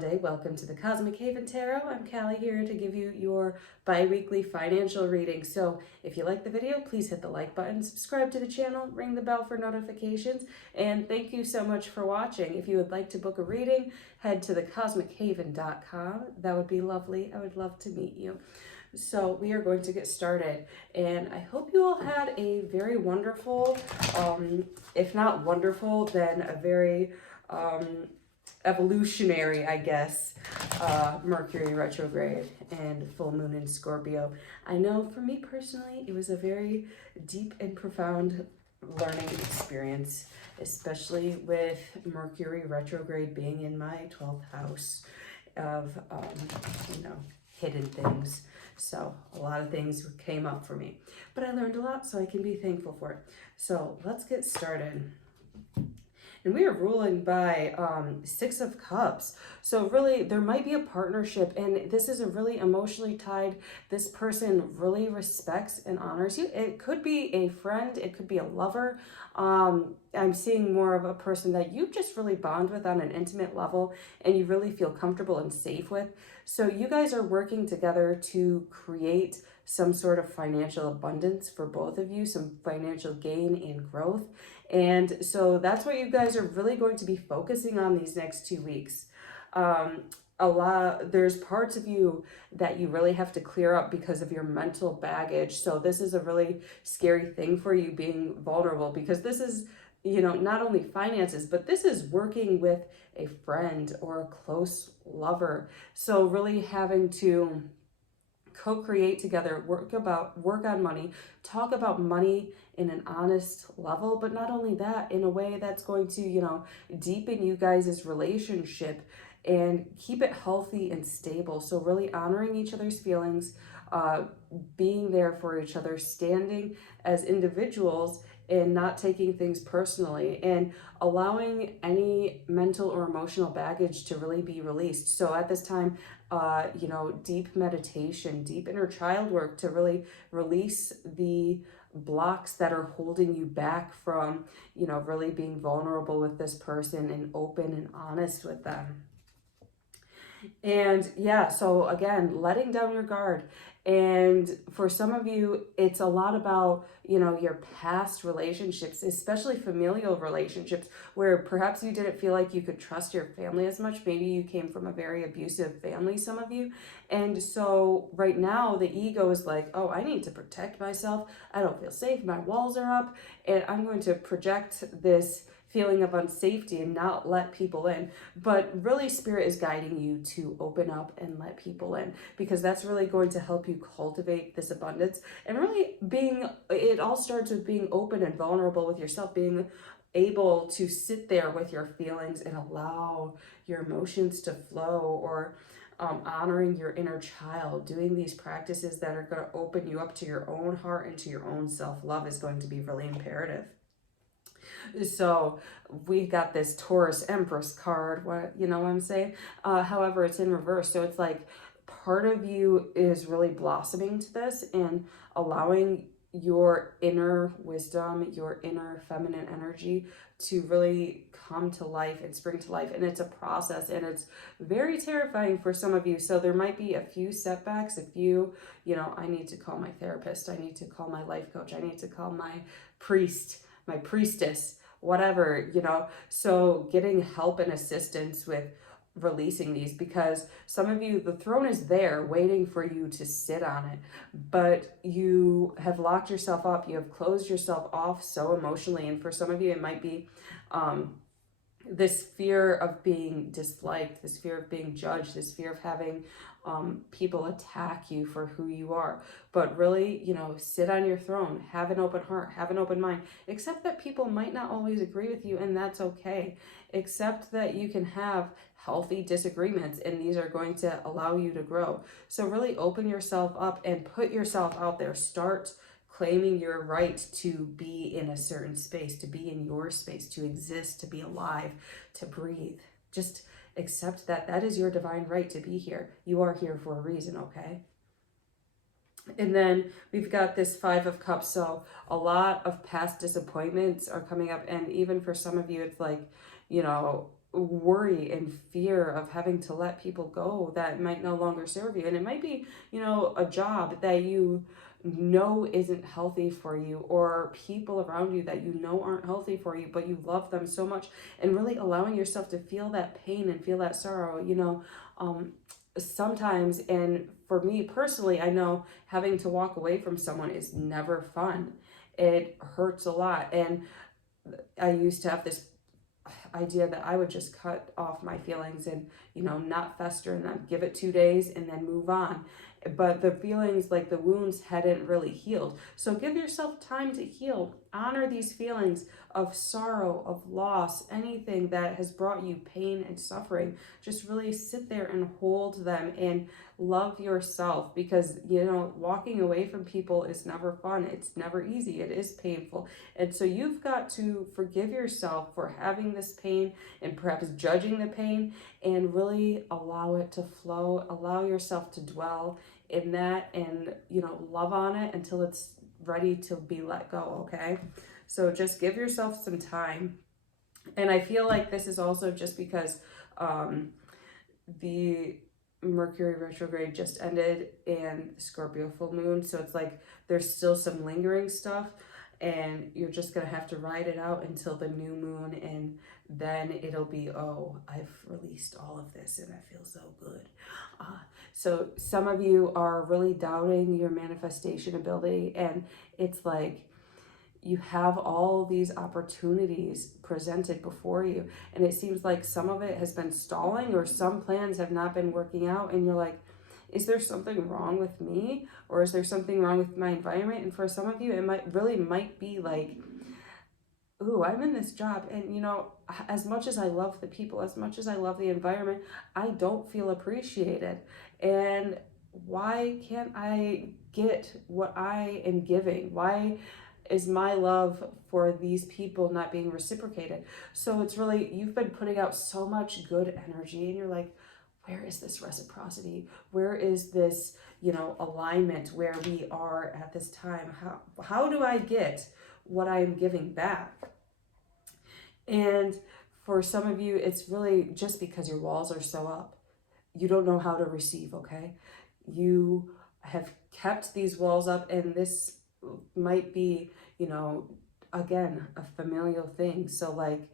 Day. Welcome to the Cosmic Haven Tarot. I'm Callie here to give you your bi-weekly financial reading. So if you like the video, please hit the like button, subscribe to the channel, ring the bell for notifications, and thank you so much for watching. If you would like to book a reading, head to thecosmichaven.com. That would be lovely. I would love to meet you. So we are going to get started, and I hope you all had a very wonderful, if not wonderful, then a very evolutionary, I guess, Mercury retrograde and full moon in Scorpio. I know for me personally, it was a very deep and profound learning experience, especially with Mercury retrograde being in my 12th house of, hidden things. So a lot of things came up for me, but I learned a lot, so I can be thankful for it. So let's get started. And we are ruling by Six of Cups. So really, there might be a partnership, and this is a really emotionally tied. This person really respects and honors you. It could be a friend. It could be a lover. I'm seeing more of a person that you just really bond with on an intimate level, and you really feel comfortable and safe with. So you guys are working together to create some sort of financial abundance for both of you, some financial gain and growth. And so that's what you guys are really going to be focusing on these next 2 weeks. There's parts of you that you really have to clear up because of your mental baggage. So this is a really scary thing for you, being vulnerable, because this is, not only finances, but this is working with a friend or a close lover. So really having to co-create together, work on money, talk about money in an honest level, but not only that, in a way that's going to, deepen you guys' relationship and keep it healthy and stable. So really honoring each other's feelings, being there for each other, standing as individuals and not taking things personally, and allowing any mental or emotional baggage to really be released. So at this time, deep meditation, deep inner child work to really release the blocks that are holding you back from, really being vulnerable with this person and open and honest with them. And yeah, so again, letting down your guard. And for some of you, it's a lot about, your past relationships, especially familial relationships, where perhaps you didn't feel like you could trust your family as much. Maybe you came from a very abusive family, some of you. And so right now, the ego is like, oh, I need to protect myself. I don't feel safe. My walls are up. And I'm going to project this feeling of unsafety and not let people in. But really, Spirit is guiding you to open up and let people in, because that's really going to help you cultivate this abundance. And really it all starts with being open and vulnerable with yourself, being able to sit there with your feelings and allow your emotions to flow, or honoring your inner child. Doing these practices that are going to open you up to your own heart and to your own self-love is going to be really imperative. So we got this Taurus Empress card, what I'm saying? However, it's in reverse. So it's like part of you is really blossoming to this and allowing your inner wisdom, your inner feminine energy to really come to life and spring to life. And it's a process, and it's very terrifying for some of you. So there might be a few setbacks, I need to call my therapist, I need to call my life coach, I need to call my priestess, whatever, so getting help and assistance with releasing these, because some of you, the throne is there waiting for you to sit on it, but you have locked yourself up, you have closed yourself off so emotionally. And for some of you, it might be this fear of being disliked, this fear of being judged, this fear of having people attack you for who you are. But really, sit on your throne, have an open heart, have an open mind. Accept that people might not always agree with you, and that's okay. Accept that you can have healthy disagreements, and these are going to allow you to grow. So really open yourself up and put yourself out there. Start claiming your right to be in a certain space, to be in your space, to exist, to be alive, to breathe. Just accept that that is your divine right to be here. You are here for a reason, okay? And then we've got this Five of Cups. So a lot of past disappointments are coming up. And even for some of you, it's like, worry and fear of having to let people go that might no longer serve you. And it might be, a job that you know isn't healthy for you, or people around you that you know aren't healthy for you, but you love them so much, and really allowing yourself to feel that pain and feel that sorrow, um, sometimes. And for me personally, I know having to walk away from someone is never fun. It hurts a lot. And I used to have this idea that I would just cut off my feelings and, not fester, and then give it 2 days and then move on. But the feelings, like the wounds, hadn't really healed. So give yourself time to heal. Honor these feelings of sorrow, of loss, anything that has brought you pain and suffering. Just really sit there and hold them and love yourself, because, walking away from people is never fun. It's never easy. It is painful. And so you've got to forgive yourself for having this pain and perhaps judging the pain, and really allow it to flow. Allow yourself to dwell in that, and, love on it until it's ready to be let go, okay? So just give yourself some time. And I feel like this is also just because the Mercury retrograde just ended and the Scorpio full moon. So it's like there's still some lingering stuff, and you're just gonna have to ride it out until the new moon, and then it'll be, oh, I've released all of this and I feel so good. So some of you are really doubting your manifestation ability, and it's like you have all these opportunities presented before you, and it seems like some of it has been stalling, or some plans have not been working out, and you're like, is there something wrong with me, or is there something wrong with my environment? And for some of you, it might be like, ooh, I'm in this job, and, as much as I love the people, as much as I love the environment, I don't feel appreciated. And why can't I get what I am giving? Why is my love for these people not being reciprocated? So it's really, you've been putting out so much good energy, and you're like, where is this reciprocity? Where is this, alignment where we are at this time? How do I get what I'm giving back? And for some of you, it's really just because your walls are so up. You don't know how to receive, okay? You have kept these walls up, and this might be, again, a familial thing. So, like,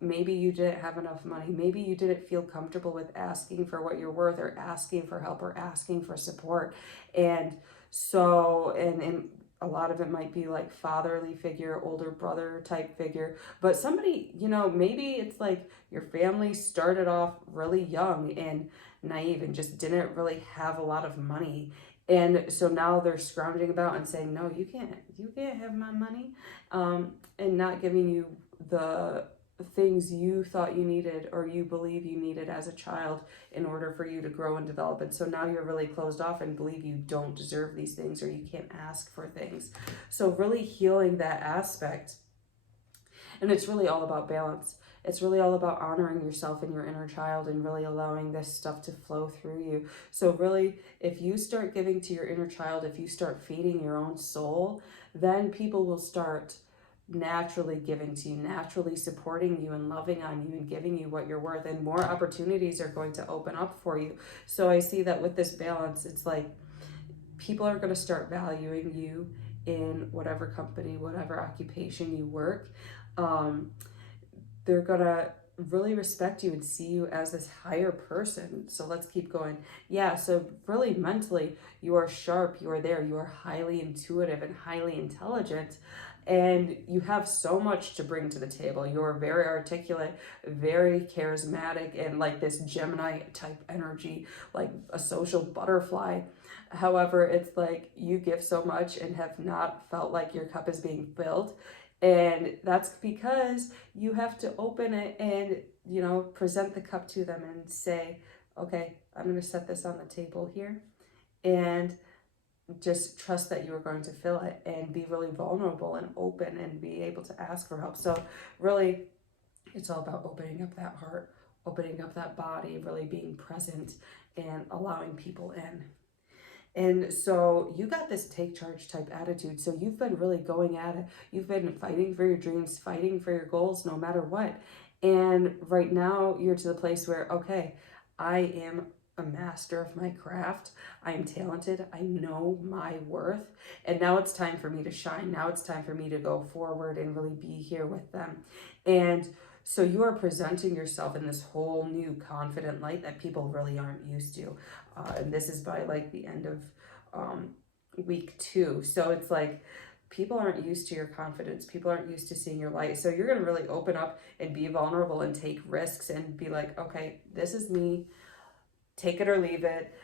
maybe you didn't have enough money. Maybe you didn't feel comfortable with asking for what you're worth, or asking for help, or asking for support. And so, and a lot of it might be like fatherly figure, older brother type figure, but somebody, maybe it's like your family started off really young and naive and just didn't really have a lot of money. And so now they're scrounging about and saying, no, you can't have my money, and not giving you the things you thought you needed, or you believe you needed as a child, in order for you to grow and develop. And so now you're really closed off and believe you don't deserve these things, or you can't ask for things. So really healing that aspect. And it's really all about balance. It's really all about honoring yourself and your inner child, and really allowing this stuff to flow through you. So really, if you start giving to your inner child, if you start feeding your own soul, then people will start naturally giving to you, naturally supporting you and loving on you and giving you what you're worth, and more opportunities are going to open up for you. So I see that with this balance, it's like people are going to start valuing you in whatever company, whatever occupation you work. They're going to really respect you and see you as this higher person. So let's keep going. Yeah, so really mentally, you are sharp, you are there, you are highly intuitive and highly intelligent, and you have so much to bring to the table. You're very articulate, very charismatic, and like this Gemini type energy, like a social butterfly. However, it's like you give so much and have not felt like your cup is being filled. And that's because you have to open it and, present the cup to them and say, okay, I'm going to set this on the table here, and just trust that you are going to fill it, and be really vulnerable and open and be able to ask for help. So really, it's all about opening up that heart, opening up that body, really being present and allowing people in. And so you got this take charge type attitude. So you've been really going at it. You've been fighting for your dreams, fighting for your goals, no matter what. And right now you're to the place where, okay, I am a master of my craft. I'm talented. I know my worth. And now it's time for me to shine. Now it's time for me to go forward and really be here with them. And so you are presenting yourself in this whole new confident light that people really aren't used to. And this is by like the end of um, week 2. So it's like people aren't used to your confidence. People aren't used to seeing your light. So you're going to really open up and be vulnerable and take risks and be like, okay, this is me. Take it or leave it.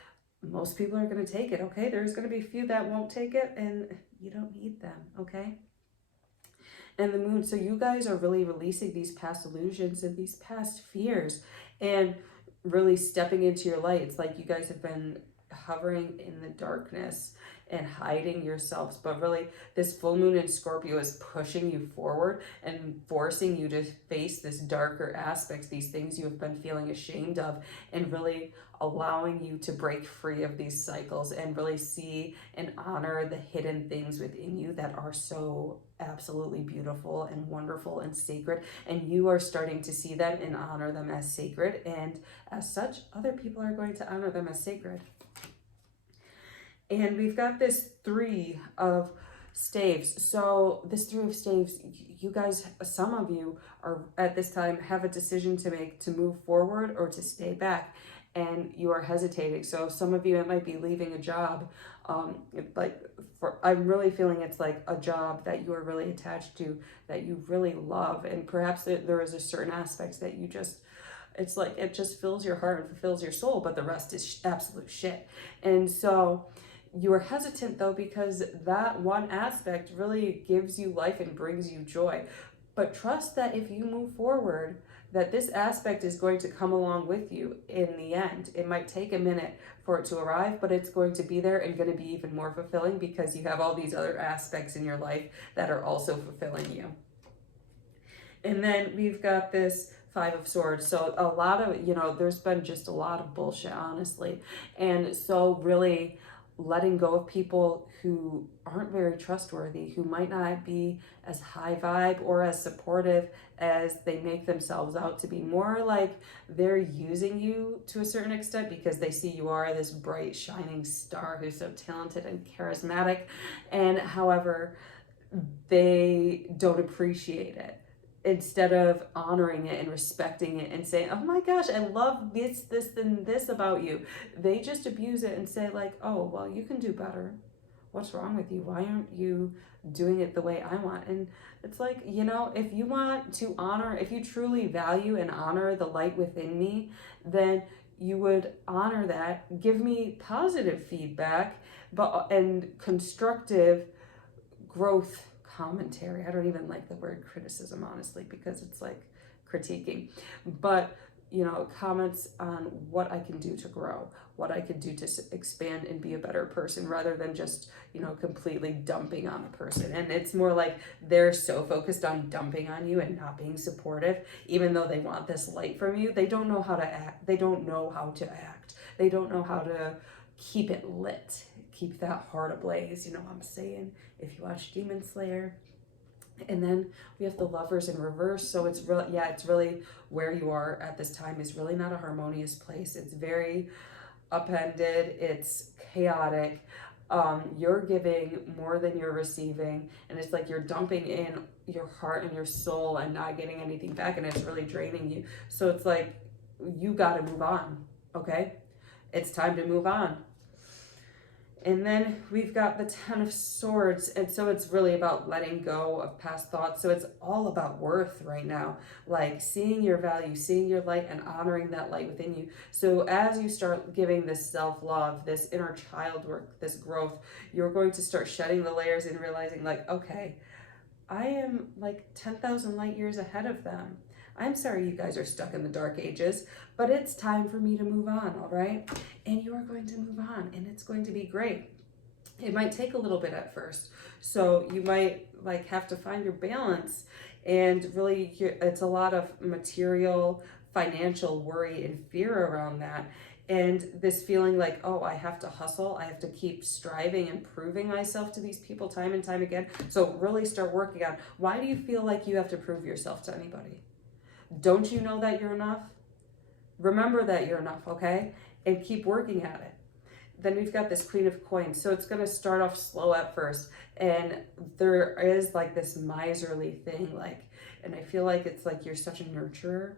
Most people are going to take it. Okay. There's going to be a few that won't take it, and you don't need them. Okay. And the moon. So you guys are really releasing these past illusions and these past fears and really stepping into your light. It's like you guys have been hovering in the darkness and hiding yourselves, but really this full moon in Scorpio is pushing you forward and forcing you to face this darker aspects, these things you have been feeling ashamed of, and really allowing you to break free of these cycles and really see and honor the hidden things within you that are so absolutely beautiful and wonderful and sacred. And you are starting to see them and honor them as sacred, and as such other people are going to honor them as sacred. And we've got this 3 of staves. So this 3 of staves, you guys, some of you are at this time have a decision to make, to move forward or to stay back, and you are hesitating. So some of you, it might be leaving a job. I'm really feeling it's like a job that you are really attached to, that you really love, and perhaps there is a certain aspects that you just, it's like it just fills your heart and fulfills your soul, but the rest is absolute shit. And so you are hesitant though, because that one aspect really gives you life and brings you joy. But trust that if you move forward, that this aspect is going to come along with you in the end. It might take a minute for it to arrive, but it's going to be there and going to be even more fulfilling because you have all these other aspects in your life that are also fulfilling you. And then we've got this 5 of Swords. So a lot of, there's been just a lot of bullshit, honestly. And so really letting go of people who aren't very trustworthy, who might not be as high vibe or as supportive as they make themselves out to be. More like they're using you to a certain extent because they see you are this bright, shining star who's so talented and charismatic. And however, they don't appreciate it. Instead of honoring it and respecting it and saying, oh my gosh, I love this, and this about you, they just abuse it and say like, oh, well, you can do better. What's wrong with you? Why aren't you doing it the way I want? And it's like, if you want to honor, if you truly value and honor the light within me, then you would honor that, give me positive feedback, and constructive growth commentary. I don't even like the word criticism, honestly, because it's like critiquing. But, comments on what I can do to grow, what I could do to expand and be a better person, rather than just, completely dumping on a person. And it's more like they're so focused on dumping on you and not being supportive, even though they want this light from you. They don't know how to act. They don't know how to act. They don't know how to keep it lit, keep that heart ablaze. You know what I'm saying? If you watch Demon Slayer. And then we have the Lovers in reverse. So it's really where you are at this time is really not a harmonious place. It's very upended. It's chaotic. You're giving more than you're receiving, and it's like you're dumping in your heart and your soul and not getting anything back, and it's really draining you. So it's like you got to move on. Okay, it's time to move on. And then we've got the 10 of Swords. And so it's really about letting go of past thoughts. So it's all about worth right now, like seeing your value, seeing your light, and honoring that light within you. So as you start giving this self-love, this inner child work, this growth, you're going to start shedding the layers and realizing like, okay, I am like 10,000 light years ahead of them. I'm sorry you guys are stuck in the dark ages, but it's time for me to move on, all right? And you are going to move on, and it's going to be great. It might take a little bit at first. So you might like have to find your balance, and really it's a lot of material, financial worry and fear around that. And this feeling like, oh, I have to hustle. I have to keep striving and proving myself to these people time and time again. So really start working on, why do you feel like you have to prove yourself to anybody? Don't you know that you're enough? Remember that you're enough, okay? And keep working at it. Then we've got this Queen of Coins. So it's going to start off slow at first. And there is like this miserly thing, like, and I feel like it's like you're such a nurturer.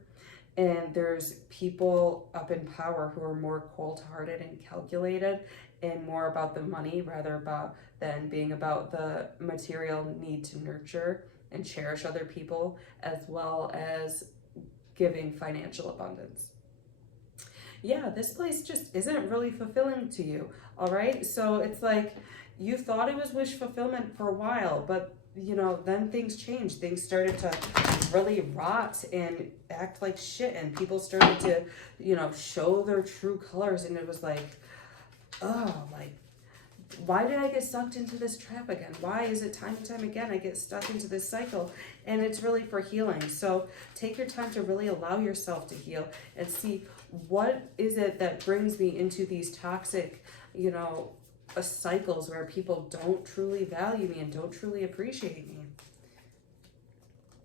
And there's people up in power who are more cold-hearted and calculated and more about the money rather about than being about the material need to nurture and cherish other people, as well as giving financial abundance. Yeah, this place just isn't really fulfilling to you. All right. So it's like you thought it was wish fulfillment for a while, but then things changed. Things started to really rot and act like shit, and people started to, show their true colors. And it was like, oh, like, why did I get sucked into this trap again? Why is it time and time again I get stuck into this cycle? And it's really for healing. So take your time to really allow yourself to heal and see what is it that brings me into these toxic, cycles where people don't truly value me and don't truly appreciate me.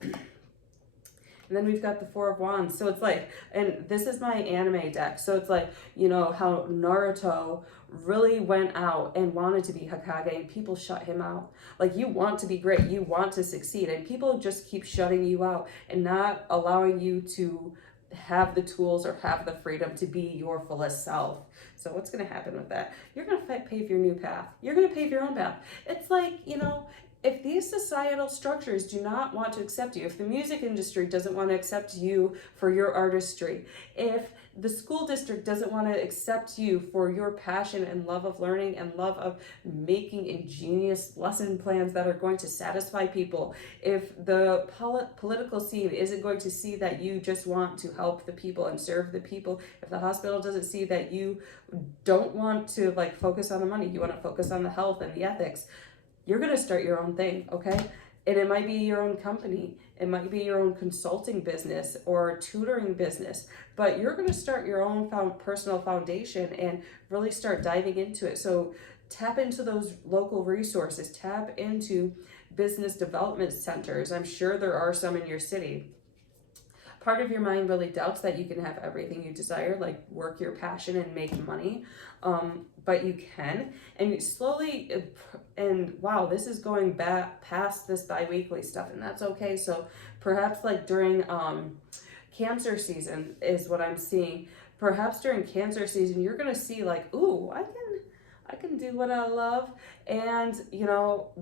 And then we've got the Four of Wands. So it's like, and this is my anime deck. So it's like, how Naruto really went out and wanted to be Hokage and people shut him out. Like, you want to be great, you want to succeed, and people just keep shutting you out and not allowing you to have the tools or have the freedom to be your fullest self. So what's going to happen with that? You're going to pave your new path. You're going to pave your own path. It's like, if these societal structures do not want to accept you, if the music industry doesn't want to accept you for your artistry, if the school district doesn't want to accept you for your passion and love of learning and love of making ingenious lesson plans that are going to satisfy people, if the political scene isn't going to see that you just want to help the people and serve the people, if the hospital doesn't see that you don't want to focus on the money, you want to focus on the health and the ethics, you're going to start your own thing, okay? And it might be your own company. It might be your own consulting business or tutoring business, but you're going to start your own personal foundation and really start diving into it. So tap into those local resources, tap into business development centers. I'm sure there are some in your city. Part of your mind really doubts that you can have everything you desire, like work your passion and make money, but you can. And you slowly, and wow, this is going back past this bi-weekly stuff, and that's okay. So perhaps during cancer season is what I'm seeing. Perhaps during cancer season, you're gonna see ooh, I can do what I love and,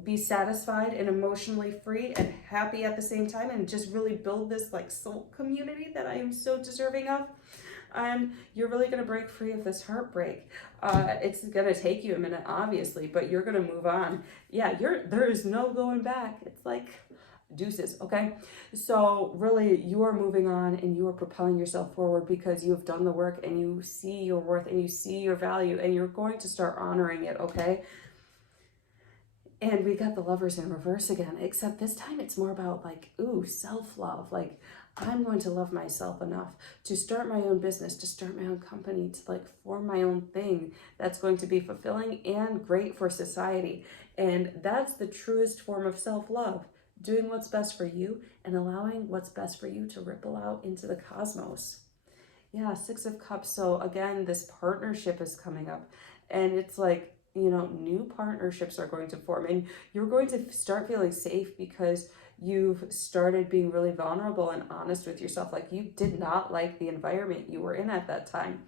be satisfied and emotionally free and happy at the same time, and just really build this soul community that I am so deserving of. And you're really going to break free of this heartbreak. It's going to take you a minute, obviously, but you're going to move on. Yeah, there is no going back. It's like deuces, okay? So really, you are moving on and you are propelling yourself forward because you have done the work and you see your worth and you see your value and you're going to start honoring it, okay? And we got the Lovers in reverse again, except this time it's more about self-love. I'm going to love myself enough to start my own business, to start my own company, to form my own thing that's going to be fulfilling and great for society. And that's the truest form of self-love. Doing what's best for you and allowing what's best for you to ripple out into the cosmos. Yeah, Six of Cups. So again, this partnership is coming up, and it's new partnerships are going to form, and you're going to start feeling safe because you've started being really vulnerable and honest with yourself. You did not like the environment you were in at that time.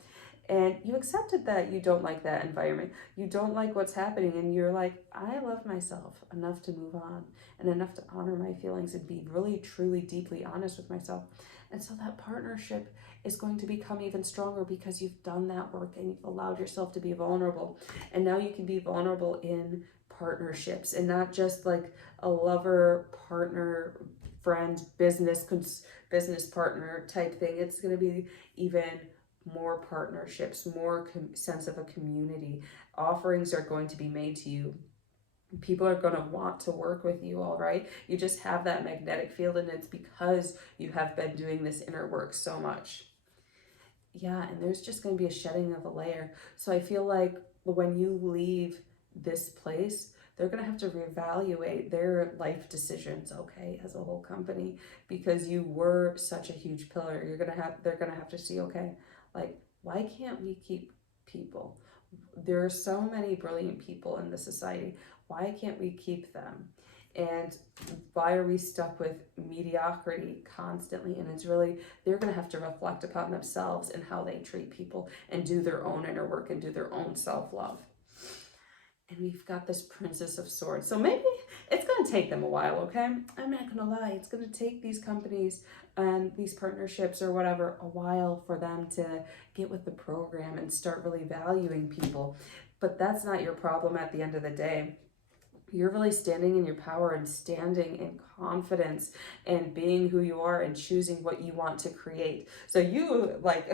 And you accepted that you don't like that environment. You don't like what's happening. And you're like, I love myself enough to move on and enough to honor my feelings and be really, truly, deeply honest with myself. And so that partnership is going to become even stronger because you've done that work and you've allowed yourself to be vulnerable. And now you can be vulnerable in partnerships and not just a lover, partner, friend, business partner type thing. It's going to be even more partnerships, more sense of a community. Offerings are going to be made to you. People are going to want to work with you, all right? You just have that magnetic field, and it's because you have been doing this inner work so much. Yeah, and there's just going to be a shedding of a layer. So I feel like when you leave this place, they're going to have to reevaluate their life decisions, okay, as a whole company, because you were such a huge pillar. They're going to have to see, okay, like, why can't we keep people? There are so many brilliant people in the society. Why can't we keep them? And why are we stuck with mediocrity constantly? And it's really, they're going to have to reflect upon themselves and how they treat people and do their own inner work and do their own self-love. And we've got this Princess of Swords. So maybe it's going to take them a while, okay? I'm not going to lie. It's going to take these companies and these partnerships or whatever a while for them to get with the program and start really valuing people. But that's not your problem at the end of the day. You're really standing in your power and standing in confidence and being who you are and choosing what you want to create. So you, like,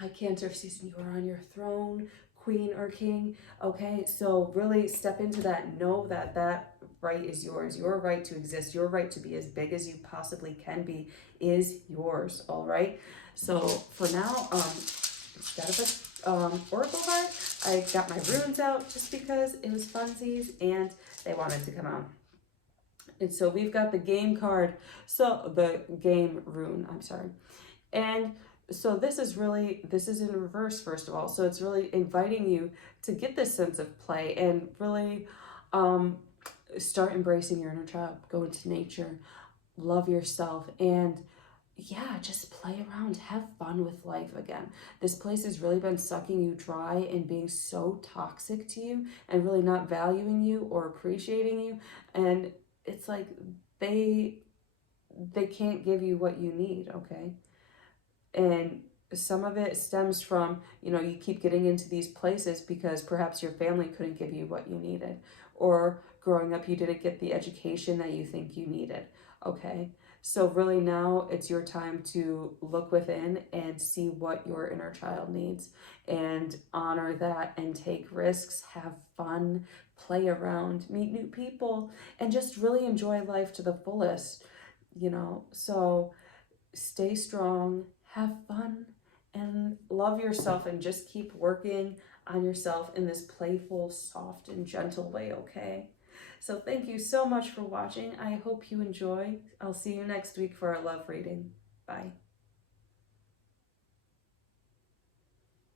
my Cancer season, you are on your throne, queen or king. Okay, so really step into that. Know that that right is yours. Your right to exist, your right to be as big as you possibly can be is yours. All right. So for now, instead of a oracle card, I got my runes out just because it was funsies and they wanted to come out. And so we've got the game card, so the game rune, I'm sorry. And so this is in reverse, first of all. So it's really inviting you to get this sense of play and really start embracing your inner child, go into nature, love yourself, and yeah, just play around, have fun with life again. This place has really been sucking you dry and being so toxic to you and really not valuing you or appreciating you. And it's like they can't give you what you need, okay? And some of it stems from, you keep getting into these places because perhaps your family couldn't give you what you needed, or growing up you didn't get the education that you think you needed, okay? So really now it's your time to look within and see what your inner child needs and honor that and take risks, have fun, play around, meet new people, and just really enjoy life to the fullest, So stay strong, have fun, and love yourself, and just keep working on yourself in this playful, soft, and gentle way, okay? So thank you so much for watching. I hope you enjoy. I'll see you next week for our love reading. Bye.